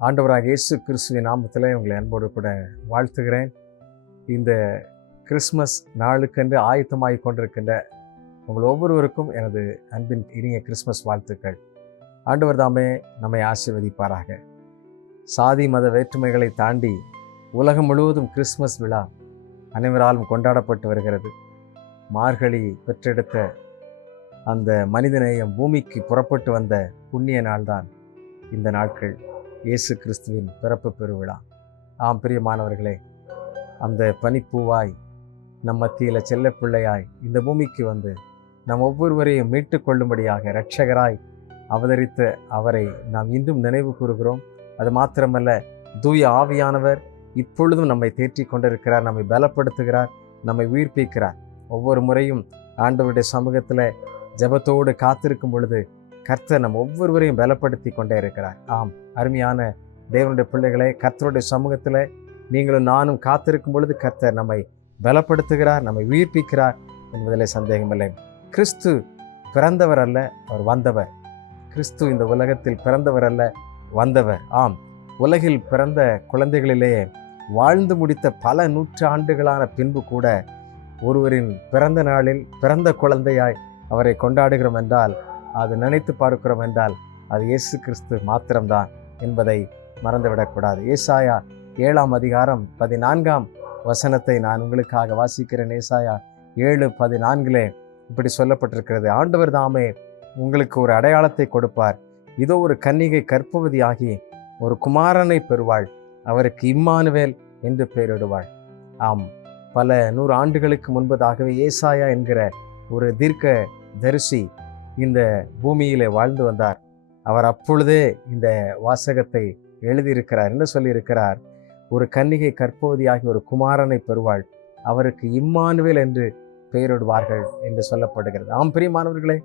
ஆண்டவராக இயேசு கிறிஸ்துவின் நாமத்திலே உங்களை அன்போடு கூட வாழ்த்துகிறேன். இந்த கிறிஸ்மஸ் நாளுக்கென்று ஆயத்தமாகி கொண்டிருக்கின்ற உங்கள் ஒவ்வொருவருக்கும் எனது அன்பின் இனிய கிறிஸ்மஸ் வாழ்த்துக்கள். ஆண்டவர் தாமே நம்மை ஆசீர்வதிப்பாராக. சாதி மத வேற்றுமைகளை தாண்டி உலகம் முழுவதும் கிறிஸ்மஸ் விழா அனைவராலும் கொண்டாடப்பட்டு வருகிறது. மார்கழி பெற்றெடுத்த அந்த மனிதநேயம் பூமிக்கு புறப்பட்டு வந்த புண்ணிய நாள்தான் இந்த நாட்கள், இயேசு கிறிஸ்துவின் பிறப்பு பெருவிழா. ஆம் பிரியமானவர்களே, அந்த பனிப்பூவாய் நம் மத்தியில் செல்ல பிள்ளையாய் இந்த பூமிக்கு வந்து நம் ஒவ்வொருவரையும் மீட்டு கொள்ளும்படியாக இரட்சகராய் அவதரித்த அவரை நாம் இன்றும் நினைவு கூறுகிறோம். அது மாத்திரமல்ல, தூய ஆவியானவர் இப்பொழுதும் நம்மை தேற்றிக் கொண்டிருக்கிறார், நம்மை பலப்படுத்துகிறார், நம்மை உயிர்ப்பிக்கிறார். ஒவ்வொரு முறையும் ஆண்டவருடைய சமூகத்தில் ஜெபத்தோடு காத்திருக்கும் பொழுது கர்த்தர் நம் ஒவ்வொருவரையும் பலப்படுத்தி கொண்டே இருக்கிறார். ஆம் அருமையான தேவனுடைய பிள்ளைகளே, கர்த்தருடைய சமூகத்தில் நீங்களும் நானும் காத்திருக்கும் பொழுது கர்த்தர் நம்மை பலப்படுத்துகிறார், நம்மை உயிர்ப்பிக்கிறார் என்பதிலே சந்தேகமில்லை. கிறிஸ்து பிறந்தவர் அல்ல, அவர் வந்தவர். கிறிஸ்து இந்த உலகத்தில் பிறந்தவர் அல்ல, வந்தவர். ஆம், உலகில் பிறந்த குழந்தைகளிலேயே வாழ்ந்து முடித்த பல நூற்றாண்டுகளான பின்பு கூட ஒருவரின் பிறந்த நாளில் பிறந்த குழந்தையாய் அவரை கொண்டாடுகிறோம் என்றால், அது நினைத்து பார்க்கிறோம் என்றால், அது இயேசு கிறிஸ்து மாத்திரம்தான் என்பதை மறந்துவிடக்கூடாது. ஏசாயா 7ஆம் அதிகாரம் 14ஆம் வசனத்தை நான் உங்களுக்காக வாசிக்கிறேன். ஏசாயா 7:14 இப்படி சொல்லப்பட்டிருக்கிறது: ஆண்டவர் தாமே உங்களுக்கு ஒரு அடையாளத்தை கொடுப்பார். இதோ ஒரு கன்னிகை கர்ப்பவதியாகி ஒரு குமாரனை பெறுவாள், அவருக்கு இம்மானுவேல் என்று பெயரிடுவாள். ஆம், பல 100 ஆண்டுகளுக்கு முன்பதாகவே ஏசாயா என்கிற ஒரு தீர்க்க தரிசி இந்த பூமியிலே வாழ்ந்து வந்தார். அவர் அப்பொழுதே இந்த வாசகத்தை எழுதியிருக்கிறார். என்ன சொல்லியிருக்கிறார்? ஒரு கன்னிகை கர்ப்பவதியாகி ஒரு குமாரனை பெறுவாள், அவருக்கு இம்மானுவேல் என்று பெயரிடுவார்கள் என்று சொல்லப்படுகிறது. ஆம் பிரியமானவர்களே,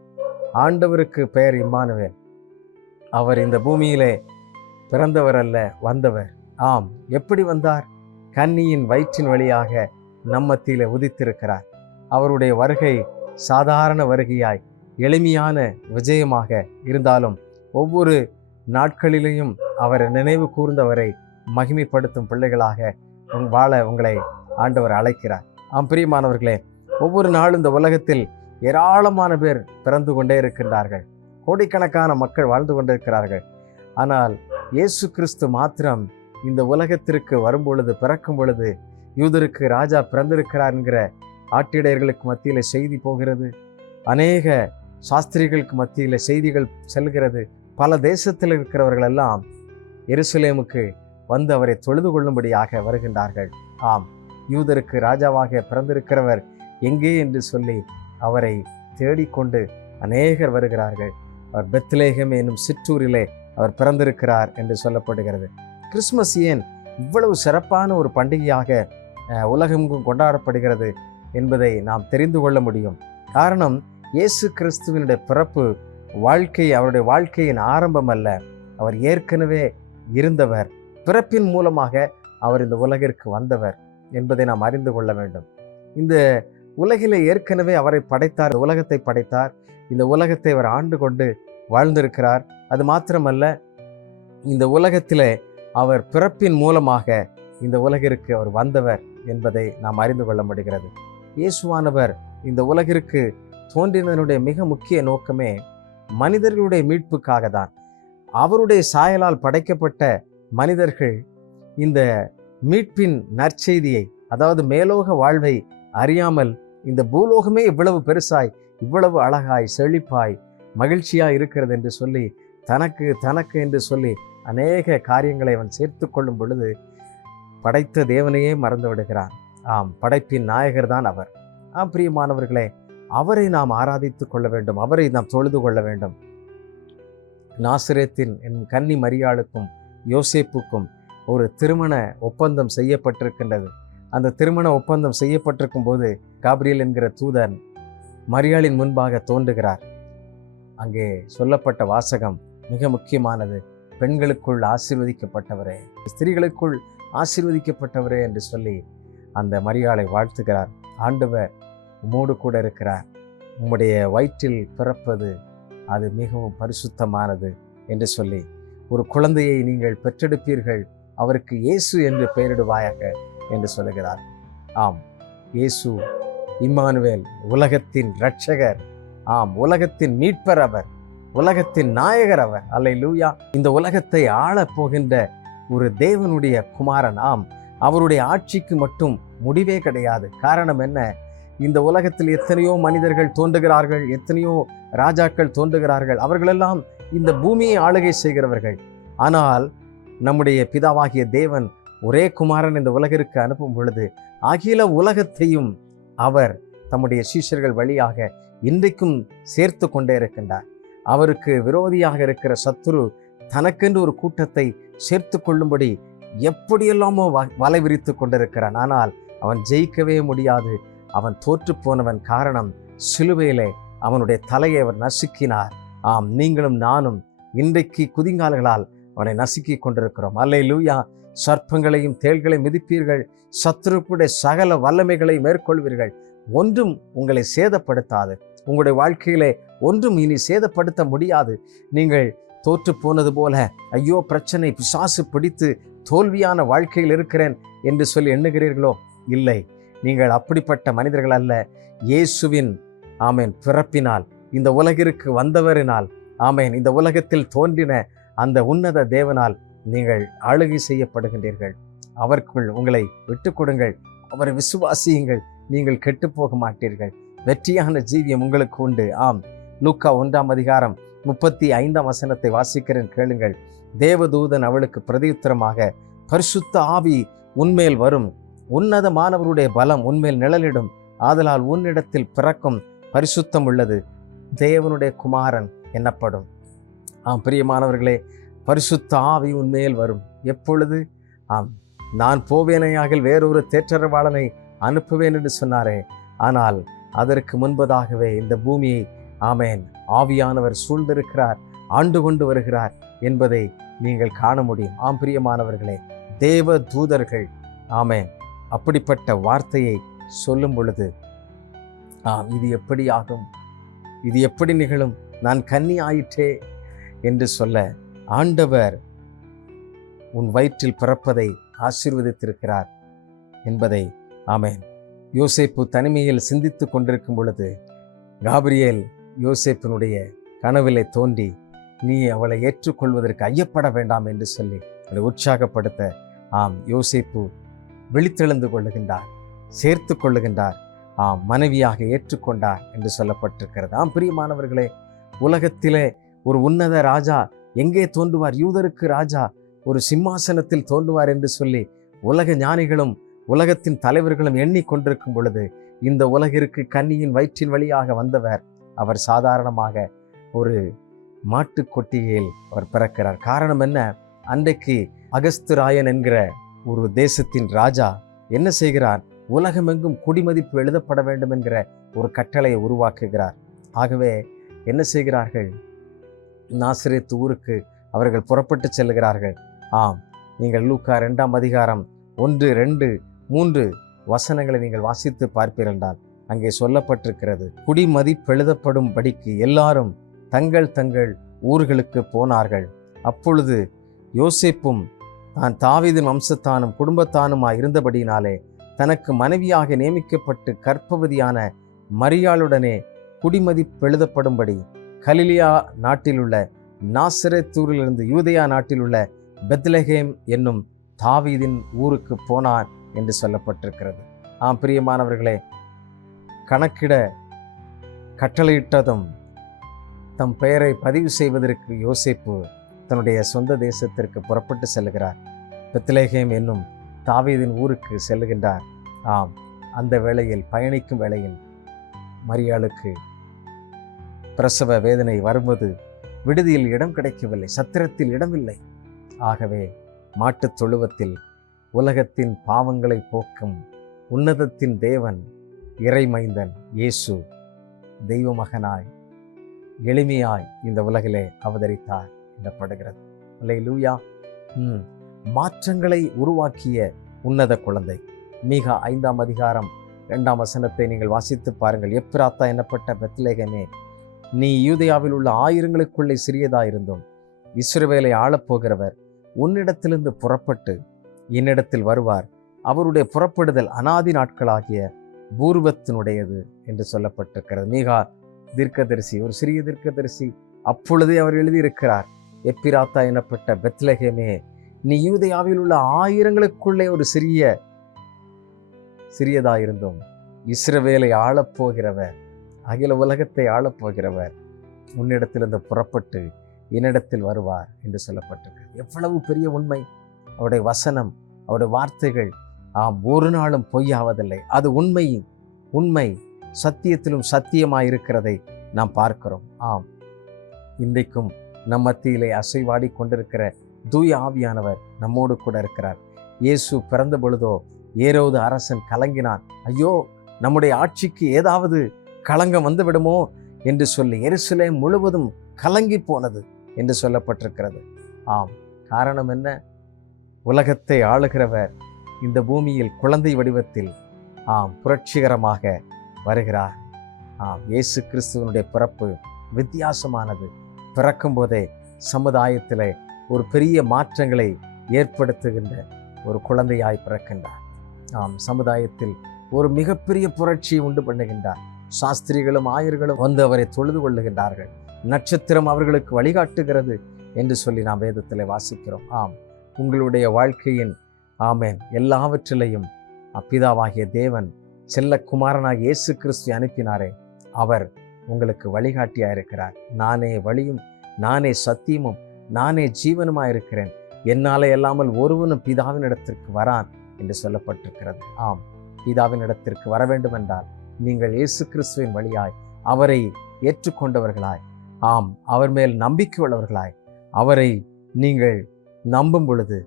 ஆண்டவருக்கு பெயர் இம்மானுவேல். அவர் இந்த பூமியிலே பிறந்தவர் அல்ல, வந்தவர். ஆம், எப்படி வந்தார்? கன்னியின் வயிற்றின் வழியாக நம்மத்திலே உதித்திருக்கிறார். அவருடைய வருகை சாதாரண வருகையாய் எளிமையான விஜயமாக இருந்தாலும் ஒவ்வொரு நாட்களிலேயும் அவர் நினைவு கூர்ந்தவரை மகிமைப்படுத்தும் பிள்ளைகளாக வாழ உங்களை ஆண்டவர் அழைக்கிறார். ஆம் பிரியமானவர்களே, ஒவ்வொரு நாளும் இந்த உலகத்தில் ஏராளமான பேர் பிறந்து கொண்டே இருக்கின்றார்கள், கோடிக்கணக்கான மக்கள் வாழ்ந்து கொண்டிருக்கிறார்கள். ஆனால் இயேசு கிறிஸ்து மாத்திரம் இந்த உலகத்திற்கு வரும்பொழுது, பிறக்கும் பொழுது, யூதருக்கு ராஜா பிறந்திருக்கிறார் என்கிற ஆட்டிடையர்களுக்கு மத்தியில் செய்தி போகிறது, அநேக சாஸ்திரிகளுக்கு மத்தியில் செய்திகள் செல்கிறது. பல தேசத்தில் இருக்கிறவர்கள் எல்லாம் எருசலேமுக்கு வந்து அவரை தொழுது கொள்ளும்படியாக வருகின்றார்கள். ஆம், யூதருக்கு ராஜாவாக பிறந்திருக்கிறவர் எங்கே என்று சொல்லி அவரை தேடிக்கொண்டு அநேகர் வருகிறார்கள். அவர் பெத்லேகம் என்னும் சிற்றூரிலே அவர் பிறந்திருக்கிறார் என்று சொல்லப்படுகிறது. கிறிஸ்மஸ் ஏன் இவ்வளவு சிறப்பான ஒரு பண்டிகையாக உலகெங்கும் கொண்டாடப்படுகிறது என்பதை நாம் தெரிந்து கொள்ள முடியும். காரணம், இயேசு கிறிஸ்துவினுடைய பிறப்பு அவருடைய வாழ்க்கையின் ஆரம்பம் அல்ல, அவர் ஏற்கனவே இருந்தவர். பிறப்பின் மூலமாக அவர் இந்த உலகிற்கு வந்தவர் என்பதை நாம் அறிந்து கொள்ள வேண்டும். இந்த உலகிலே ஏற்கனவே அவரை படைத்தார், உலகத்தை படைத்தார். இந்த உலகத்தை அவர் ஆண்டு கொண்டு வாழ்ந்திருக்கிறார். அது மாத்திரமல்ல, இந்த உலகத்திலே அவர் பிறப்பின் மூலமாக இந்த உலகிற்கு அவர் வந்தவர் என்பதை நாம் அறிந்து கொள்ள முடிகிறது. இயேசுவானவர் இந்த உலகிற்கு தோன்றினதனுடைய மிக முக்கிய நோக்கமே மனிதர்களுடைய மீட்புக்காக தான். அவருடைய சாயலால் படைக்கப்பட்ட மனிதர்கள் இந்த மீட்பின் நற்செய்தியை, அதாவது மேலோக வாழ்வை அறியாமல் இந்த பூலோகமே இவ்வளவு பெருசாய், இவ்வளவு அழகாய், செழிப்பாய், மகிழ்ச்சியாய் இருக்கிறது என்று சொல்லி தனக்கு என்று சொல்லி அநேக காரியங்களை அவன் சேர்த்து கொள்ளும் பொழுது படைத்த தேவனையே மறந்து விடுகிறான். ஆம், படைப்பின் நாயகர் தான் அவர். ஆம் பிரியமானவர்களே, அவரை நாம் ஆராதித்து கொள்ள வேண்டும், அவரை நாம் தொழுது கொள்ள வேண்டும். நாசரேத்தின் கன்னி மரியாளுக்கும் யோசேப்புக்கும் ஒரு திருமண ஒப்பந்தம் செய்யப்பட்டிருக்கின்றது. அந்த திருமண ஒப்பந்தம் செய்யப்பட்டிருக்கும் போது காபிரியேல் என்கிற தூதன் மரியாளின் முன்பாக தோன்றுகிறார். அங்கே சொல்லப்பட்ட வாசகம் மிக முக்கியமானது: பெண்களுக்குள் ஆசீர்வதிக்கப்பட்டவரே, ஸ்திரீகளுக்குள் ஆசீர்வதிக்கப்பட்டவரே என்று சொல்லி அந்த மரியாளை வாழ்த்துகிறார். ஆண்டவர் உம்மோடு கூட இருக்கிறார், உம்முடைய வயிற்றில் பிறப்பது அது மிகவும் பரிசுத்தமானது என்று சொல்லி ஒரு குழந்தையை நீங்கள் பெற்றெடுப்பீர்கள், அவருக்கு இயேசு என்று பெயரிடுவாயாக என்று சொல்லுகிறார். ஆம், இயேசு இம்மானுவேல், உலகத்தின் இரட்சகர். ஆம், உலகத்தின் மீட்பர் அவர், உலகத்தின் நாயகர் அவர். அல்லேலூயா. இந்த உலகத்தை ஆளப் போகின்ற ஒரு தேவனுடைய குமாரன். ஆம், அவருடைய ஆட்சிக்கு மட்டும் முடிவே கிடையாது. காரணம் என்ன? இந்த உலகத்தில் எத்தனையோ மனிதர்கள் தோன்றுகிறார்கள், எத்தனையோ ராஜாக்கள் தோன்றுகிறார்கள். அவர்களெல்லாம் இந்த பூமியை ஆளுகை செய்கிறவர்கள். ஆனால் நம்முடைய பிதாவாகிய தேவன் ஒரே குமாரன் இந்த உலகிற்கு அனுப்பும் பொழுது அகில உலகத்தையும் அவர் தம்முடைய சீஷர்கள் வழியாக இன்றைக்கும் சேர்த்து கொண்டே இருக்கின்றார். அவருக்கு விரோதியாக இருக்கிற சத்துரு தனக்கென்று ஒரு கூட்டத்தை சேர்த்து கொள்ளும்படி எப்படியெல்லாமோ வலை விரித்து கொண்டிருக்கிறான். ஆனால் அவன் ஜெயிக்கவே முடியாது. அவன் தோற்று போனவன். காரணம், சிலுவையிலே அவனுடைய தலையை அவர் நசுக்கினார். ஆம், நீங்களும் நானும் இன்றைக்கு குதிங்கால்களால் அவனை நசுக்கி கொண்டிருக்கிறோம். அல்லேலூயா. சர்ப்பங்களையும் தேள்களையும் மிதிப்பீர்கள், சத்துருக்குடைய சகல வல்லமைகளை மேற்கொள்வீர்கள். ஒன்றும் உங்களை சேதப்படுத்தாது. உங்களுடைய வாழ்க்கையிலே ஒன்றும் இனி சேதப்படுத்த முடியாது. நீங்கள் தோற்று போனது போல, ஐயோ பிரச்சனை, பிசாசு பிடித்து தோல்வியான வாழ்க்கையில் இருக்கிறேன் என்று சொல்லி எண்ணுகிறீர்களோ? இல்லை, நீங்கள் அப்படிப்பட்ட மனிதர்கள் அல்ல. இயேசுவின் ஆமேன் பிறப்பினால், இந்த உலகிற்கு வந்தவரினால், ஆமேன் இந்த உலகத்தில் தோன்றின அந்த உன்னத தேவனால் நீங்கள் ஆளுகை செய்யப்படுகின்றீர்கள். அவருக்குள் உங்களை விட்டு கொடுங்கள், அவரை விசுவாசியுங்கள், நீங்கள் கெட்டு போக மாட்டீர்கள். வெற்றியான ஜீவியம் உங்களுக்கு உண்டு. ஆம், லூக்கா 1:35 வாசிக்கிறேன், கேளுங்கள். தேவதூதன் அவளுக்கு பிரதியுத்தரமாக, பரிசுத்த ஆவி உன்மேல் வரும், உன்னதமானவருடைய பலம் உன்மேல் நிழலிடும், ஆதலால் உன்னிடத்தில் பிறக்கும் பரிசுத்தம் உள்ளது தேவனுடைய குமாரன் என்னப்படும். ஆம் பிரியமானவர்களே, பரிசுத்த ஆவி உன்மேல் வரும். எப்பொழுது? ஆம், நான் போவேனையாக வேறொரு தேற்றரவாளனை அனுப்புவேன் என்று சொன்னாரே. ஆனால் அதற்கு முன்பதாகவே இந்த பூமியை ஆமேன் ஆவியானவர் சூழ்ந்திருக்கிறார், ஆண்டு கொண்டு வருகிறார் என்பதை நீங்கள் காண முடியும். ஆம் பிரியமானவர்களே, தேவ தூதர்கள் ஆமேன் அப்படிப்பட்ட வார்த்தையை சொல்லும் பொழுது, இது எப்படி ஆகும், இது எப்படி நிகழும், நான் கன்னி ஆயிற்றே என்று சொல்ல, ஆண்டவர் உன் வயிற்றில் பிறப்பதை ஆசீர்வதித்திருக்கிறார் என்பதை ஆமேன் யோசேப்பு தனிமையில் சிந்தித்து கொண்டிருக்கும் பொழுது காபிரியேல் யோசேப்பினுடைய கனவிலே தோன்றி, நீ அவளை ஏற்றுக்கொள்வதற்கு ஐயப்பட வேண்டாம் என்று சொல்லி அவளை உற்சாகப்படுத்த, யோசேப்பு விழித்தெழுந்து கொள்ளுகின்றார், சேர்த்து கொள்ளுகின்றார், மனைவியாக ஏற்றுக்கொண்டார் என்று சொல்லப்பட்டிருக்கிறது. பிரியமானவர்களே, உலகத்திலே ஒரு உன்னத ராஜா எங்கே தோன்றுவார்? யூதருக்கு ராஜா ஒரு சிம்மாசனத்தில் தோன்றுவார் என்று சொல்லி உலக ஞானிகளும் உலகத்தின் தலைவர்களும் எண்ணிக்கொண்டிருக்கும் பொழுது, இந்த உலகிற்கு கன்னியின் வயிற்றின் வழியாக வந்தவர் அவர் சாதாரணமாக ஒரு மாட்டுக்கொட்டியில் அவர் பிறக்கிறார். காரணம் என்ன? அன்றைக்கு அகஸ்துராயன் என்கிற ஒரு தேசத்தின் ராஜா என்ன செய்கிறார்? உலகமெங்கும் குடிமதிப்பு எழுதப்பட வேண்டும் என்கிற ஒரு கட்டளையை உருவாக்குகிறார். ஆகவே என்ன செய்கிறார்கள்? நாசரேத் ஊருக்கு அவர்கள் புறப்பட்டு செல்லுகிறார்கள். நீங்கள் லூக்கா 2 நீங்கள் வாசித்து பார்ப்பீர்கள் என்றால் அங்கே சொல்லப்பட்டிருக்கிறது, குடிமதிப்பெழுதப்படும் படிக்கு எல்லாரும் தங்கள் தங்கள் ஊர்களுக்கு போனார்கள். அப்பொழுது யோசேப்பும் தான் தாவீதின் வம்சத்தானும் குடும்பத்தானுமாய் இருந்தபடியினாலே தனக்கு மனைவியாக நியமிக்கப்பட்டு கர்ப்பவதியான மரியாளுடனே குடிமதிப்பெழுதப்படும்படி கலிலியா நாட்டிலுள்ள நாசரேத்தூரிலிருந்து யூதேயா நாட்டிலுள்ள பெத்லெகேம் என்னும் தாவீதின் ஊருக்கு போனான் என்று சொல்லப்பட்டிருக்கிறது. பிரியமானவர்களே, கணக்கிட கட்டளையிட்டதும் தம் பெயரை பதிவு செய்வதற்கு யோசேப்பு தன்னுடைய சொந்த தேசத்திற்கு புறப்பட்டு செல்லுகிறார். பெத்லெகேம் என்னும் தாவீதின் ஊருக்கு செல்லுகின்றார். அந்த வேளையில், பயணிக்கும் வேளையில் மரியாளுக்கு பிரசவ வேதனை வரும்போது விடுதியில் இடம் கிடைக்கவில்லை, சத்திரத்தில் இடமில்லை. ஆகவே மாட்டுத் தொழுவத்தில் உலகத்தின் பாவங்களை போக்கும் உன்னதத்தின் தேவன், இறைமைந்தன் இயேசு தெய்வ மகனாய் எளிமையாய் இந்த உலகிலே அவதரித்தார் எனப்படுகிறது. அல்லேலூயா. மாற்றங்களை உருவாக்கிய உன்னத குழந்தை. மீகா 5:2 நீங்கள் வாசித்து பாருங்கள். எப்ராத்தா எனப்பட்ட பெத்லெகேமே, நீ யூதேயாவில் உள்ள 1000ங்களுக்குள்ளே சிறியதாயிருந்தும் இஸ்ரவேலை ஆளப்போகிறவர் உன்னிடத்திலிருந்து புறப்பட்டு என்னிடத்தில் வருவார். அவருடைய புறப்படுதல் அனாதி நாட்களாகிய பூர்வத்தினுடையது என்று சொல்லப்பட்டிருக்கிறது. மீகா தீர்க்கதரிசி, ஒரு சிறிய தீர்க்கதரிசி, அப்பொழுதே அவர் எழுதியிருக்கிறார், எப்பிராத்தா எனப்பட்ட பெத்லகேமே, நீ யூதேயாவில் உள்ள ஆயிரங்களுக்குள்ளே ஒரு சிறியதாயிருந்தும் இஸ்ரவேலை ஆளப்போகிறவர், அகில உலகத்தை ஆளப்போகிறவர் உன்னிடத்திலிருந்து புறப்பட்டு என்னிடத்தில் வருவார் என்று சொல்லப்பட்டிருக்கிறது. எவ்வளவு பெரிய உண்மை! அவருடைய வசனம், அவருடைய வார்த்தைகள் ஒரு நாளும் பொய்யாவதில்லை. அது உண்மை சத்தியத்திலும் சத்தியமாயிருக்கிறதை நாம் பார்க்கிறோம். இன்றைக்கும் நம் மத்தியிலே அசைவாடி கொண்டிருக்கிற தூய ஆவியானவர் நம்மோடு கூட இருக்கிறார். இயேசு பிறந்த பொழுதோ ஏரோது அரசன் கலங்கினான். ஐயோ, நம்முடைய ஆட்சிக்கு ஏதாவது களங்கம் வந்து விடுமோ என்று சொல்லி எருசலேம் முழுவதும் கலங்கி போனது என்று சொல்லப்பட்டிருக்கிறது. காரணம் என்ன? உலகத்தை ஆளுகிறவர் இந்த பூமியில் குழந்தை வடிவத்தில் புரட்சிகரமாக வருகிறார். இயேசு கிறிஸ்துவனுடைய பிறப்பு வித்தியாசமானது. பிறக்கும் போதே சமுதாயத்தில் ஒரு பெரிய மாற்றங்களை ஏற்படுத்துகின்ற ஒரு குழந்தையாய் பிறக்கின்றார். சமுதாயத்தில் ஒரு மிகப்பெரிய புரட்சியை உண்டு பண்ணுகின்றார். சாஸ்திரிகளும் ஆயர்களும் வந்து அவரை தொழுது கொள்ளுகின்றார்கள். நட்சத்திரம் அவர்களுக்கு வழிகாட்டுகிறது என்று சொல்லி நாம் வேதத்தில் வாசிக்கிறோம். உங்களுடைய வாழ்க்கையின் எல்லாவற்றிலையும் பிதாவாகிய தேவன் செல்லக்குமாரனாகிய இயேசு கிறிஸ்து அனுப்பினாரே, அவர் உங்களுக்கு வழிகாட்டியாயிருக்கிறார். நானே வழியும், நானே சத்தியமும், நானே ஜீவனுமாயிருக்கிறேன், என்னாலே அல்லாமல் ஒருவனும் பிதாவின் இடத்திற்கு வரான் என்று சொல்லப்பட்டிருக்கிறது. பிதாவின் இடத்திற்கு வர வேண்டும் என்றால் நீங்கள் இயேசு கிறிஸ்துவின் வழியாய் அவரை ஏற்றுக்கொண்டவர்களாய், அவர் மேல் நம்பிக்கை உள்ளவர்களாய், அவரை நீங்கள் நம்பும் பொழுது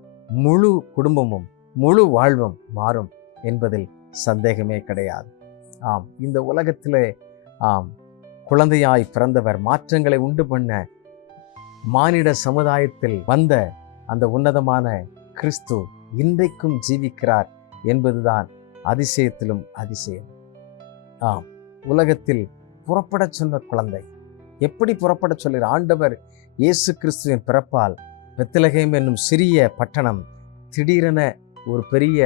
முழு குடும்பமும் முழு வாழ்வும் மாறும் என்பதில் சந்தேகமே கிடையாது. இந்த உலகத்திலே குழந்தையாய் பிறந்தவர் மாற்றங்களை உண்டு பண்ண மானிட சமுதாயத்தில் வந்த அந்த உன்னதமான கிறிஸ்து இன்றைக்கும் ஜீவிக்கிறார் என்பதுதான் அதிசயத்திலும் அதிசயம். உலகத்தில் புறப்பட சொன்ன குழந்தை எப்படி புறப்பட சொல்கிறார்? ஆண்டவர் இயேசு கிறிஸ்துவின் பிறப்பால் பெத்லகேம் என்னும் சிறிய பட்டணம் திடீரென ஒரு பெரிய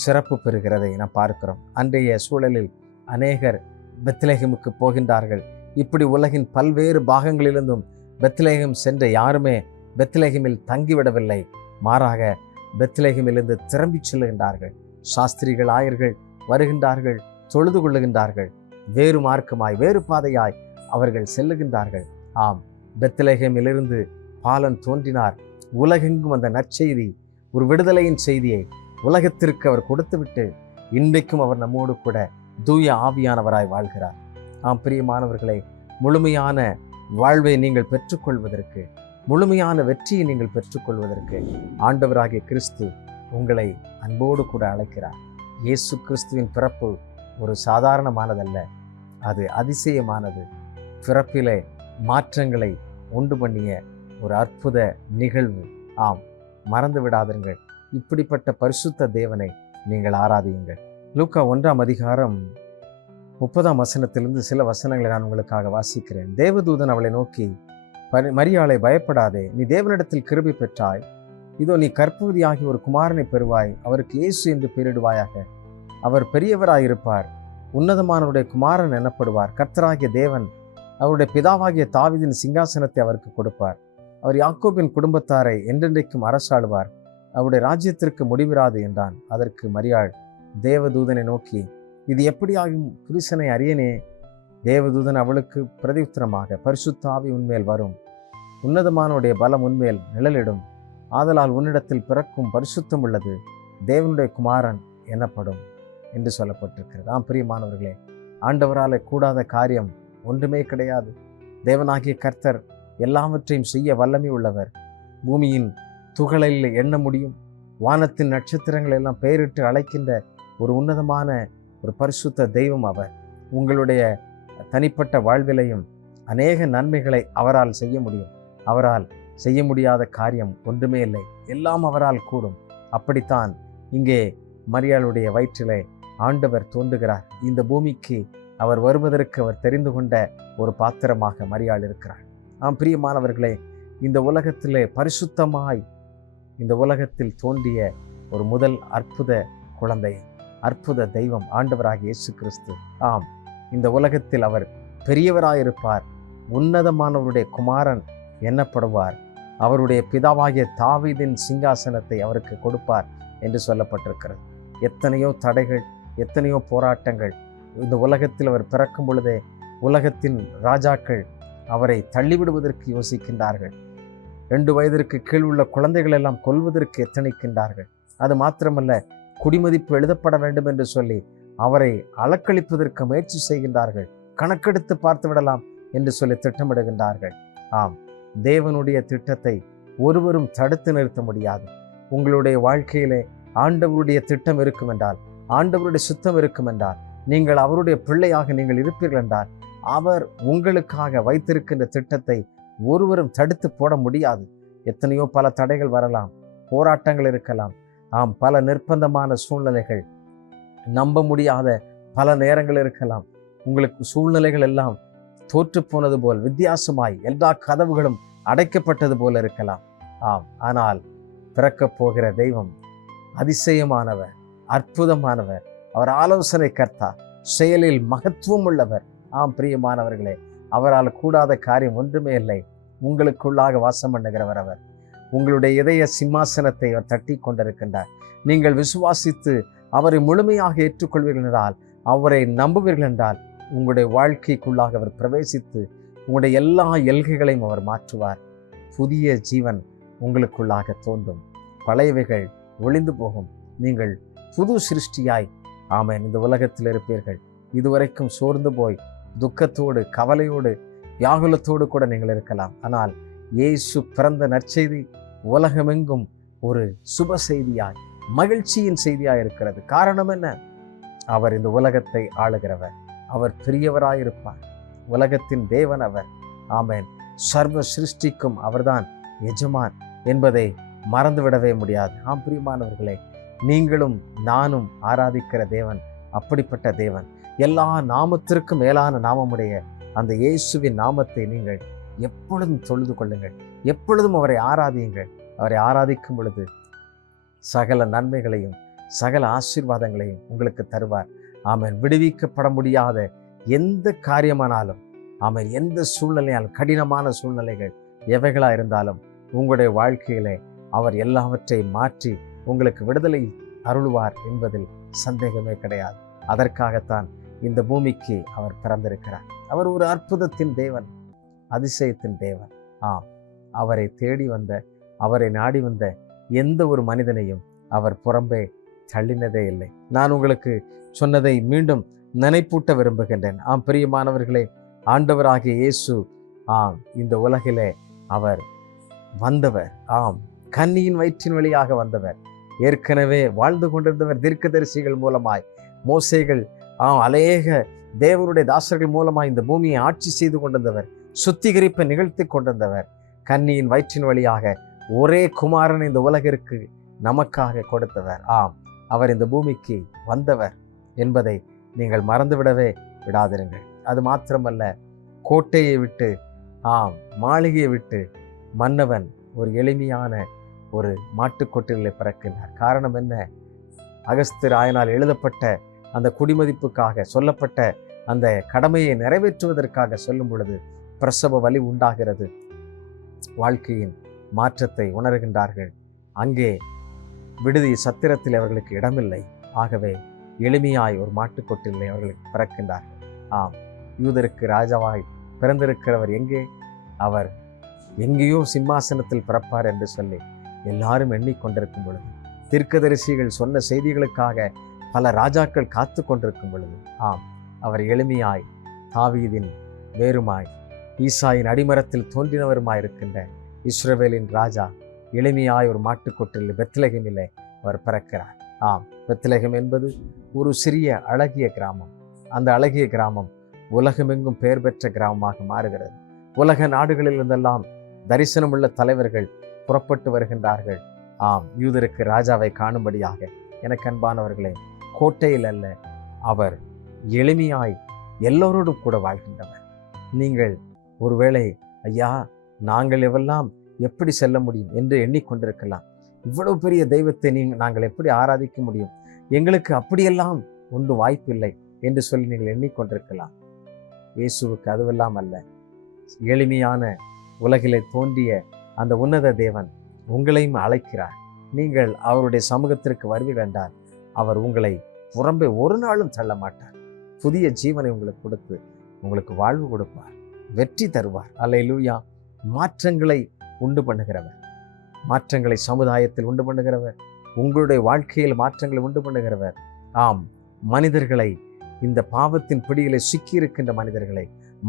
சிறப்பு பெறுகிறதை நாம் பார்க்கிறோம். அன்றைய சூழலில் அநேகர் பெத்லகேமுக்கு போகின்றார்கள். இப்படி உலகின் பல்வேறு பாகங்களிலிருந்தும் பெத்லகேம் சென்ற யாருமே பெத்லகேமில் தங்கிவிடவில்லை. மாறாக பெத்லகேமிலிருந்து திரும்பி செல்லுகின்றார்கள். சாஸ்திரிகள், ஆயர்கள் வருகின்றார்கள், தொழுது கொள்ளுகின்றார்கள். வேறு மார்க்கமாய், வேறு பாதையாய் அவர்கள் செல்லுகின்றார்கள். பெத்லகேமிலிருந்து பாலன் தோன்றினார். உலகெங்கும் அந்த நற்செய்தி, ஒரு விடுதலையின் செய்தியை உலகத்திற்கு அவர் கொடுத்துவிட்டு இன்றைக்கும் அவர் நம்மோடு கூட தூய ஆவியானவராய் வாழ்கிறார். பிரியமானவர்களை, முழுமையான வாழ்வை நீங்கள் பெற்றுக்கொள்வதற்கு, முழுமையான வெற்றியை நீங்கள் பெற்றுக்கொள்வதற்கு ஆண்டவராகிய கிறிஸ்து உங்களை அன்போடு கூட அழைக்கிறார். இயேசு கிறிஸ்துவின் பிறப்பு ஒரு சாதாரணமானதல்ல, அது அதிசயமானது. பிறப்பிலே மாற்றங்களை உண்டு பண்ணிய ஒரு அற்புத நிகழ்வு. மறந்து விடாதீர்கள். இப்படிப்பட்ட பரிசுத்த தேவனை நீங்கள் ஆராதியுங்கள். லூக்கா 1ஆம் அதிகாரம் 30ஆம் வசனத்திலிருந்து சில வசனங்களை நான் உங்களுக்காக வாசிக்கிறேன். தேவதூதன் அவளை நோக்கி, மரியாளை, பயப்படாதே, நீ தேவனிடத்தில் கிருபை பெற்றாய். இதோ நீ கர்ப்பவதியாகி ஒரு குமாரனை பெறுவாய். அவருக்கு இயேசு என்று பெயரிடுவாயாக. அவர் பெரியவராயிருப்பார், உன்னதமானவருடைய குமாரன் எனப்படுவார். கர்த்தராகிய தேவன் அவருடைய பிதாவாகிய தாவீதின் சிங்காசனத்தை அவருக்கு கொடுப்பார். அவர் யாக்கோபின் குடும்பத்தாரை என்றென்றைக்கும் அரசாளுவார். அவருடைய ராஜ்யத்திற்கு முடிவிராது என்றான். அதற்கு மரியாள் தேவதூதனை நோக்கி, இது எப்படியாகும், புருஷனை அறியனே? தேவதூதன் அவளுக்கு பிரதியுத்தரமாக, பரிசுத்த ஆவி உன்மேல் வரும், உன்னதமானுடைய பலம் உன்மேல் நிழலிடும். ஆதலால் உன்னிடத்தில் பிறக்கும் பரிசுத்தம் உள்ளது தேவனுடைய குமாரன் எனப்படும் என்று சொல்லப்பட்டிருக்கிறது. பிரியமானவர்களே, ஆண்டவராலே கூடாத காரியம் ஒன்றுமே கிடையாது. தேவனாகிய கர்த்தர் எல்லாவற்றையும் செய்ய வல்லமை உள்ளவர். பூமியின் துகளில் எண்ண முடியும், வானத்தின் நட்சத்திரங்கள் எல்லாம் பெயரிட்டு அழைக்கின்ற ஒரு உன்னதமான ஒரு பரிசுத்த தெய்வம் அவர். உங்களுடைய தனிப்பட்ட வாழ்விலையும் அநேக நன்மைகளை அவரால் செய்ய முடியும். அவரால் செய்ய முடியாத காரியம் ஒன்றுமே இல்லை, எல்லாம் அவரால் கூடும். அப்படித்தான் இங்கே மரியாளுடைய வயிற்றிலே ஆண்டவர் தோன்றுகிறார். இந்த பூமிக்கு அவர் வருவதற்கு அவர் தெரிந்து கொண்ட ஒரு பாத்திரமாக மரியாள் இருக்கிறார். பிரியமானவர்களே, இந்த உலகத்திலே பரிசுத்தமாய் இந்த உலகத்தில் தோன்றிய ஒரு முதல் அற்புத குழந்தை, அற்புத தெய்வம் ஆண்டவராகிய இயேசு கிறிஸ்து. ஆம், இந்த உலகத்தில் அவர் பெரியவராயிருப்பார், உன்னதமானவருடைய குமாரன் எண்ணப்படுவார், அவருடைய பிதாவாகிய தாவீதின் சிங்காசனத்தை அவருக்கு கொடுப்பார் என்று சொல்லப்பட்டிருக்கிறது. எத்தனையோ தடைகள், எத்தனையோ போராட்டங்கள். இந்த உலகத்தில் அவர் பிறக்கும் பொழுதே உலகத்தின் ராஜாக்கள் அவரை தள்ளிவிடுவதற்கு யோசிக்கின்றார்கள். 2 வயதிற்கு கீழ் உள்ள குழந்தைகள் எல்லாம் கொல்வதற்கு எத்தனைக்கின்றார்கள். அது மாத்திரமல்ல, குடிமதிப்பு எழுதப்பட வேண்டும் என்று சொல்லி அவரை அலக்களிப்பதற்கு முயற்சி செய்கின்றார்கள். கணக்கெடுத்து பார்த்து விடலாம் என்று சொல்லி திட்டமிடுகின்றார்கள். ஆம், தேவனுடைய திட்டத்தை ஒருவரும் தடுத்து நிறுத்த முடியாது. உங்களுடைய வாழ்க்கையிலே ஆண்டவருடைய திட்டம் இருக்கும் என்றால், ஆண்டவருடைய சுத்தம் இருக்கும் என்றால், நீங்கள் அவருடைய பிள்ளையாக நீங்கள் இருப்பீர்கள் என்றால், அவர் உங்களுக்காக வைத்திருக்கின்ற திட்டத்தை ஒருவரும் தடுத்து போட முடியாது. எத்தனையோ பல தடைகள் வரலாம், போராட்டங்கள் இருக்கலாம். ஆம், பல நிர்பந்தமான சூழ்நிலைகள், நம்ப முடியாத பல நேரங்கள் இருக்கலாம். உங்களுக்கு சூழ்நிலைகள் எல்லாம் தோற்று போனது போல், வித்தியாசமாய் எல்லா கதவுகளும் அடைக்கப்பட்டது போல இருக்கலாம். ஆம், ஆனால் பிறக்கப் போகிற தெய்வம் அதிசயமானவர், அற்புதமானவர். அவர் ஆலோசனை கர்த்தா, செயலில் மகத்துவம் உள்ளவர். ஆம் பிரியமானவர்களே, அவரால் கூடாத காரியம் ஒன்றுமே இல்லை. உங்களுக்குள்ளாக வாசம் பண்ணுகிறவர் அவர். உங்களுடைய இதய சிம்மாசனத்தை அவர் தட்டி கொண்டிருக்கின்றார். நீங்கள் விசுவாசித்து அவரை முழுமையாக ஏற்றுக்கொள்வீர்கள் என்றால், அவரை நம்புவீர்கள் என்றால், உங்களுடைய வாழ்க்கைக்குள்ளாக அவர் பிரவேசித்து உங்களுடைய எல்லா எல்கைகளையும் அவர் மாற்றுவார். புதிய ஜீவன் உங்களுக்குள்ளாக தோன்றும். பழையவைகள் ஒளிந்து போகும். நீங்கள் புது சிருஷ்டியாய் ஆமென் இந்த உலகத்தில் இருப்பீர்கள். இதுவரைக்கும் சோர்ந்து போய் துக்கத்தோடு, கவலையோடு, வியாகுலத்தோடு கூட நீங்கள் இருக்கலாம். ஆனால் இயேசு பிறந்த நற்செய்தி உலகமெங்கும் ஒரு சுப செய்தியாய், மகிழ்ச்சியின் செய்தியாய் இருக்கிறது. காரணம் என்ன? அவர் இந்த உலகத்தை ஆளுகிறவர், அவர் பெரியவராயிருப்பார், உலகத்தின் தேவன் அவர். ஆமென். சர்வ சிருஷ்டிக்கும் அவர்தான் எஜமான் என்பதை மறந்துவிடவே முடியாது. ஆம் பிரியமானவர்களே, நீங்களும் நானும் ஆராதிக்கிற தேவன் அப்படிப்பட்ட தேவன். எல்லா நாமத்திற்கும் மேலான நாமமுடைய அந்த இயேசுவின் நாமத்தை நீங்கள் எப்பொழுதும் தொழுது கொள்ளுங்கள், எப்பொழுதும் அவரை ஆராதியுங்கள். அவரை ஆராதிக்கும் பொழுது சகல நன்மைகளையும் சகல ஆசீர்வாதங்களையும் உங்களுக்கு தருவார். ஆமென். விடுவிக்கப்பட முடியாத எந்த காரியமானாலும், ஆமென், எந்த சூழ்நிலையாலும், கடினமான சூழ்நிலைகள் எவைகளாக இருந்தாலும் உங்களுடைய வாழ்க்கையிலே அவர் எல்லாவற்றையும் மாற்றி உங்களுக்கு விடுதலை அருளுவார் என்பதில் சந்தேகமே கிடையாது. அதற்காகத்தான் இந்த பூமிக்கு அவர் பிறந்திருக்கிறார். அவர் ஒரு அற்புதத்தின் தேவன், அதிசயத்தின் தேவன். ஆம், அவரை தேடி வந்த, அவரை நாடி வந்த எந்த ஒரு மனிதனையும் அவர் புறம்பே தள்ளினதே இல்லை. நான் உங்களுக்கு சொன்னதை மீண்டும் நினைப்பூட்ட விரும்புகின்றேன். ஆம் பிரியமானவர்களே, ஆண்டவராகிய இயேசு இந்த உலகிலே அவர் வந்தவர். ஆம், கன்னியின் வயிற்றின் வழியாக வந்தவர். ஏற்கனவே வாழ்ந்து கொண்டிருந்தவர். தீர்க்கதரிசிகள் மூலமாய், மோசேகள், அநேக தேவனுடைய தாசர்கள் மூலமாய் இந்த பூமியை ஆட்சி செய்து கொண்டிருந்தவர். சுத்திகரிப்பை நிகழ்த்தி கொண்டிருந்தவர். கன்னியின் வயிற்றின் வழியாக ஒரே குமாரன் இந்த உலகிற்கு நமக்காக கொடுத்தவர். ஆம், அவர் இந்த பூமிக்கு வந்தவர் என்பதை நீங்கள் மறந்துவிடவே விடாதிருங்கள். அது மாத்திரமல்ல, கோட்டையை விட்டு, மாளிகையை விட்டு மன்னவன் ஒரு எளிமையான ஒரு மாட்டுக்கொட்டிலே பிறக்கின்றார். காரணம் என்ன? அகஸ்தியர் ஆயனால் எழுதப்பட்ட அந்த குடிமதிப்புக்காக சொல்லப்பட்ட அந்த கடமையை நிறைவேற்றுவதற்காக சொல்லும் பொழுது பிரசவ வலி உண்டாகிறது. வாழ்க்கையின் மாற்றத்தை உணர்கின்றார்கள். அங்கே விடுதி சத்திரத்தில் அவர்களுக்கு இடமில்லை. ஆகவே எளிமையாய் ஒரு மாட்டுக்கொட்டிலே அவர்களுக்கு பிறக்கின்றார்கள். ஆம், யூதருக்கு ராஜாவாய் பிறந்திருக்கிறவர் எங்கே? அவர் எங்கேயோ சிம்மாசனத்தில் பிறப்பார் என்று சொல்லி எல்லாரும் எண்ணிக்கொண்டிருக்கும் பொழுது, தீர்க்கதரிசிகள் சொன்ன செய்திகளுக்காக பல ராஜாக்கள் காத்து கொண்டிருக்கும் பொழுது, அவர் எளிமையாய் தாவீதின் வேறுமாய் ஈசாயின் அடிமரத்தில் தோன்றினவருமாய் இருக்கின்ற இஸ்ரவேலின் ராஜா எளிமையாய் ஒரு மாட்டுக்கொட்டில் பெத்லெகேமிலே அவர் பிறக்கிறார். பெத்லெகேம் என்பது ஒரு சிறிய அழகிய கிராமம். அந்த அழகிய கிராமம் உலகமெங்கும் பெயர் பெற்ற கிராமமாக மாறுகிறது. உலக நாடுகளிலிருந்தெல்லாம் தரிசனமுள்ள தலைவர்கள் புறப்பட்டு வருகின்றார்கள். யூதருக்கு ராஜாவை காணும்படியாக. எனக்கு அன்பானவர்களே, கோட்டையில் அல்ல, அவர் எளிமையாய் எல்லோரோடும் கூட வாழ்கின்றவர். நீங்கள் ஒருவேளை, ஐயா, நாங்கள் எவெல்லாம் எப்படி செல்ல முடியும் என்று எண்ணிக்கொண்டிருக்கலாம். இவ்வளவு பெரிய தெய்வத்தை நாங்கள் எப்படி ஆராதிக்க முடியும்? எங்களுக்கு அப்படியெல்லாம் ஒன்றும் வாய்ப்பில்லை என்று சொல்லி நீங்கள் எண்ணிக்கொண்டிருக்கலாம். இயேசுவுக்கு அதுவெல்லாம் அல்ல. எளிமையான உலகிலே தோன்றிய அந்த உன்னத தேவன் உங்களையும் அழைக்கிறார். நீங்கள் அவருடைய சமூகத்திற்கு வருவீர்கள் என்றால் அவர் உங்களை புறம்பே ஒரு நாளும் தள்ள மாட்டார். புதிய ஜீவனை உங்களுக்கு கொடுத்து உங்களுக்கு வாழ்வு கொடுப்பார், வெற்றி தருவார். அல்லேலூயா. மாற்றங்களை உண்டு பண்ணுகிறவர், மாற்றங்களை சமுதாயத்தில் உண்டு பண்ணுகிறவர், உங்களுடைய வாழ்க்கையில் மாற்றங்களை உண்டு பண்ணுகிறவர். ஆம், மனிதர்களை, இந்த பாவத்தின் பிடியிலே சிக்கியிருக்கின்ற மனிதர்களை,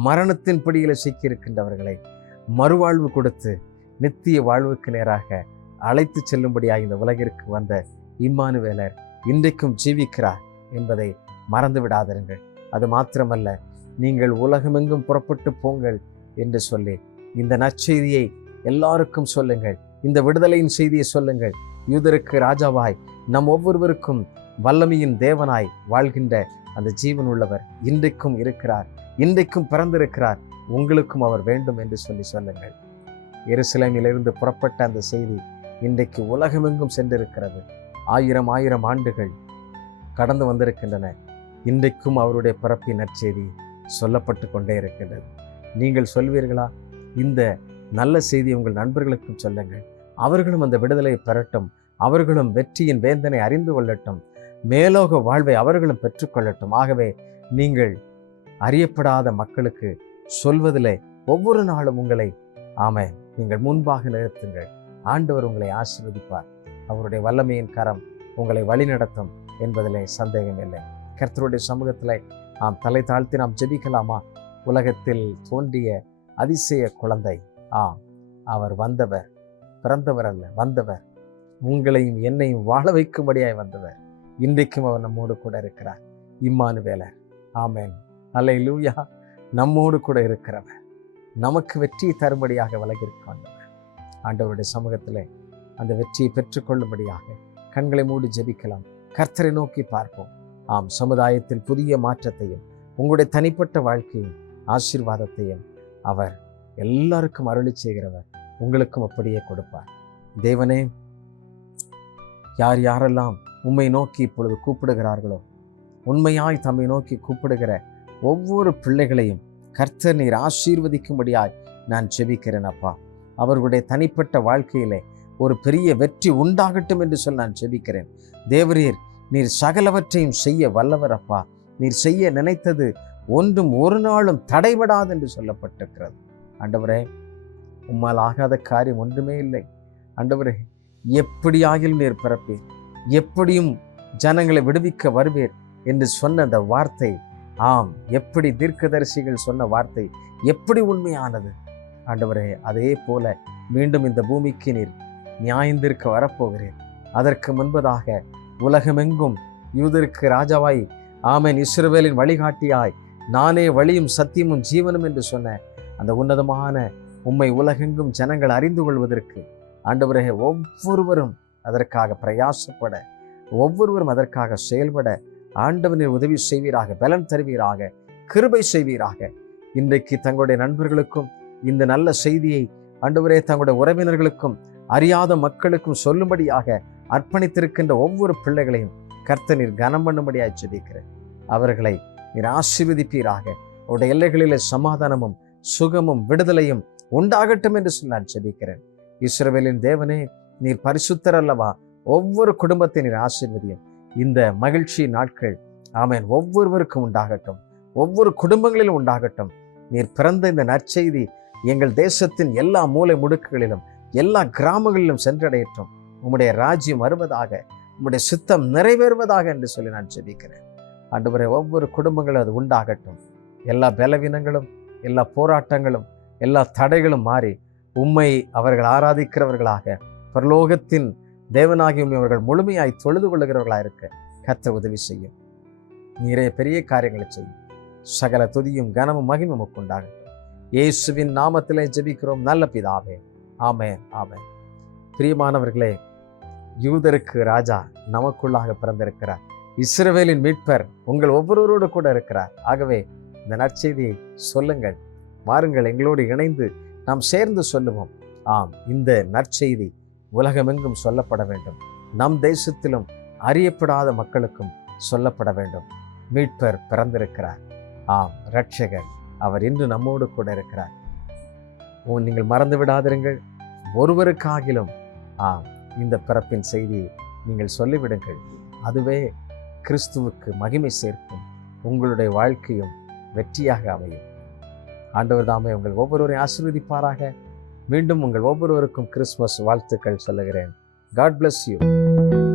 மரணத்தின் பிடியிலே சிக்கியிருக்கின்றவர்களை மறுவாழ்வு கொடுத்து நித்திய வாழ்வுக்கு நேராக அழைத்து செல்லும்படியாக இந்த உலகிற்கு வந்த இம்மானுவேலர் இன்றைக்கும் ஜீவிக்கிறார் என்பதை மறந்து விடாதிருங்கள். அது மாத்திரமல்ல, நீங்கள் உலகமெங்கும் புறப்பட்டு போங்கள் என்று சொல்லி இந்த நற்செய்தியை எல்லாருக்கும் சொல்லுங்கள். இந்த விடுதலையின் செய்தியை சொல்லுங்கள். யூதருக்கு ராஜாவாய் நம் ஒவ்வொருவருக்கும் வல்லமையின் தேவனாய் வாழ்கின்ற அந்த ஜீவன் உள்ளவர் இன்றைக்கும் இருக்கிறார், இன்றைக்கும் பிறந்திருக்கிறார். உங்களுக்கும் அவர் வேண்டும் என்று சொல்லி சொல்லுங்கள். எருசலேமிலிருந்து புறப்பட்ட அந்த செய்தி இன்றைக்கு உலகமெங்கும் சென்றிருக்கிறது. ஆயிரம் ஆண்டுகள் கடந்து வந்திருக்கின்றன. இன்றைக்கும் அவருடைய பிறப்பின் நற்செய்தி சொல்லப்பட்டு கொண்டே இருக்கின்றது. நீங்கள் சொல்வீர்களா? இந்த நல்ல செய்தி உங்கள் நண்பர்களுக்கும் சொல்லுங்கள். அவர்களும் அந்த விடுதலையை பெறட்டும், அவர்களும் வெற்றியின் வேந்தனை அறிந்து கொள்ளட்டும், மேலோக வாழ்வை அவர்களும் பெற்றுக்கொள்ளட்டும். ஆகவே நீங்கள் அறியப்படாத மக்களுக்கு சொல்வதிலே ஒவ்வொரு நாளும் உங்களை நீங்கள் முன்பாக நிறுத்துங்கள். ஆண்டவர் உங்களை ஆசீர்வதிப்பார். அவருடைய வல்லமையின் கரம் உங்களை வழிநடத்தும் என்பதிலே சந்தேகம் இல்லை. கர்த்தருடைய சமூகத்தில் நாம் தலை தாழ்த்தி நாம் ஜெபிக்கலாமா? உலகத்தில் தோன்றிய அதிசய குழந்தை, அவர் வந்தவர், பிறந்தவர் அல்ல, வந்தவர். உங்களையும் என்னையும் வாழ வைக்கும்படியாய் வந்தவர். இன்றைக்கும் அவர் நம்மோடு கூட இருக்கிறார். இம்மானுவேலர். ஆமென். அல்லேலூயா. நம்மோடு கூட இருக்கிறவர், நமக்கு வெற்றியை தரும்படியாக விலகியிருக்க வந்தவர். ஆண்டவருடைய சமூகத்திலே அந்த வெற்றியை பெற்றுக்கொள்ளும்படியாக கண்களை மூடி ஜெபிக்கலாம். கர்த்தரை நோக்கி பார்ப்போம். ஆம், சமுதாயத்தில் புதிய மாற்றத்தையும் உங்களுடைய தனிப்பட்ட வாழ்க்கையும் ஆசீர்வாதத்தையும் அவர் எல்லாருக்கும் அருளி செய்கிறவர். உங்களுக்கும் அப்படியே கொடுப்பார். தேவனே, யார் யாரெல்லாம் உம்மை நோக்கி இப்பொழுது கூப்பிடுகிறார்களோ, உண்மையாய் தம்மை நோக்கி கூப்பிடுகிற ஒவ்வொரு பிள்ளைகளையும் கர்த்தர் நீர் ஆசீர்வதிக்கும்படியாய் நான் ஜெபிக்கிறேன் அப்பா. அவர்களுடைய தனிப்பட்ட வாழ்க்கையிலே ஒரு பெரிய வெற்றி உண்டாகட்டும் என்று சொல்லி நான் ஜெபிக்கிறேன். தேவரீர், நீர் சகலவற்றையும் செய்ய வல்லவர் அப்பா. நீர் செய்ய நினைத்தது ஒன்றும் ஒரு நாளும் தடைபடாது என்று சொல்லப்பட்டிருக்கிறது. ஆண்டவரே, உம்மால் ஆகாத காரியம் ஒன்றுமே இல்லை. ஆண்டவரே, எப்படியாகிலும் நீர் பிறப்பீர், எப்படியும் ஜனங்களை விடுவிக்க வருவீர் என்று சொன்ன அந்த வார்த்தை, எப்படி தீர்க்கதரிசிகள் சொன்ன வார்த்தை எப்படி உண்மையானது. ஆண்டவரே, அதே போல மீண்டும் இந்த பூமிக்கு நீர் நியாயந்திருக்க வரப்போகிறேன். அதற்கு முன்பதாக உலகமெங்கும் யூதருக்கு ராஜாவாய், இஸ்ரவேலின் வழிகாட்டியாய், நானே வழியும் சத்தியமும் ஜீவனும் என்று சொன்ன அந்த உன்னதமான உம்மை உலகெங்கும் ஜனங்கள் அறிந்து கொள்வதற்கு ஆண்டவரே, ஒவ்வொருவரும் அதற்காக பிரயாசப்பட, ஒவ்வொருவரும் அதற்காக செயல்பட ஆண்டவனை உதவி செய்வீராக, பலன் தருவீராக, கிருபை செய்வீராக. இன்றைக்கு தங்களுடைய நண்பர்களுக்கும் இந்த நல்ல செய்தியை ஆண்டவரே தங்களுடைய உறவினர்களுக்கும் அறியாத மக்களுக்கும் சொல்லும்படியாக அர்ப்பணித்திருக்கின்ற ஒவ்வொரு பிள்ளைகளையும் கர்த்தர் நீர் கனம் பண்ணும்படியாக ஜெபிக்கிறேன். அவர்களை நீர் ஆசீர்வதிப்பீராக. அவருடைய எல்லைகளிலே சமாதானமும் சுகமும் விடுதலையும் உண்டாகட்டும் என்று சொல்லி நான் ஜெபிக்கிறேன். இஸ்ரவேலின் தேவனே, நீர் பரிசுத்தர் அல்லவா? ஒவ்வொரு குடும்பத்தை நீர் ஆசீர்வதியும். இந்த மகிழ்ச்சி நாட்கள் ஒவ்வொருவருக்கும் உண்டாகட்டும், ஒவ்வொரு குடும்பங்களிலும் உண்டாகட்டும். நீர் பிறந்த இந்த நற்செய்தி எங்கள் தேசத்தின் எல்லா மூலை முடுக்குகளிலும் எல்லா கிராமங்களிலும் சென்றடையட்டும். உம்முடைய ராஜ்யம் வருவதாக, உம்முடைய சித்தம் நிறைவேறுவதாக என்று சொல்லி நான் ஜெபிக்கிறேன். ஆண்டவரே, ஒவ்வொரு குடும்பங்களும் அது உண்டாகட்டும். எல்லா பலவீனங்களும், எல்லா போராட்டங்களும், எல்லா தடைகளும் மாறி உம்மை அவர்கள் ஆராதிக்கிறவர்களாக, பரலோகத்தின் தேவனாகி உம்மை அவர்கள் முழுமையாய் தொழுது கொள்ளுகிறவர்களாக இருக்க கர்த்தர் உதவி செய்யும். நீரே பெரிய காரியங்களை செய்யும். சகல துதியும் கனமும் மகிமையும் உண்டாகட்டும். இயேசுவின் நாமத்திலே ஜெபிக்கிறோம் நல்ல பிதாவே. ஆமென், ஆமென். பிரியமானவர்களே, யூதருக்கு ராஜா நமக்குள்ளாக பிறந்திருக்கிறார். இஸ்ரவேலின் மீட்பர் உங்கள் ஒவ்வொருவரோடு கூட இருக்கிறார். ஆகவே இந்த நற்செய்தியை சொல்லுங்கள். வாருங்கள், எங்களோடு இணைந்து நாம் சேர்ந்து சொல்லுவோம். ஆம், இந்த நற்செய்தி உலகமெங்கும் சொல்லப்பட வேண்டும். நம் தேசத்திலும் அறியப்படாத மக்களுக்கும் சொல்லப்பட வேண்டும். மீட்பர் பிறந்திருக்கிறார். ஆம், இரட்சகர் அவர் இன்று நம்மோடு கூட இருக்கிறார். நீங்கள் மறந்து விடாதிருங்கள். ஒருவருக்காகிலும் இந்த பிறப்பின் செய்தியை நீங்கள் சொல்லிவிடுங்கள். அதுவே கிறிஸ்துவுக்கு மகிமை சேர்க்கும். உங்களுடைய வாழ்க்கையும் வெற்றியாக அமையும். ஆண்டவர் தாமே உங்கள் ஒவ்வொருவரையும் ஆசீர்வதிப்பாராக. மீண்டும் உங்கள் ஒவ்வொருவருக்கும் கிறிஸ்துமஸ் வாழ்த்துக்கள் சொல்லுகிறேன். God bless you.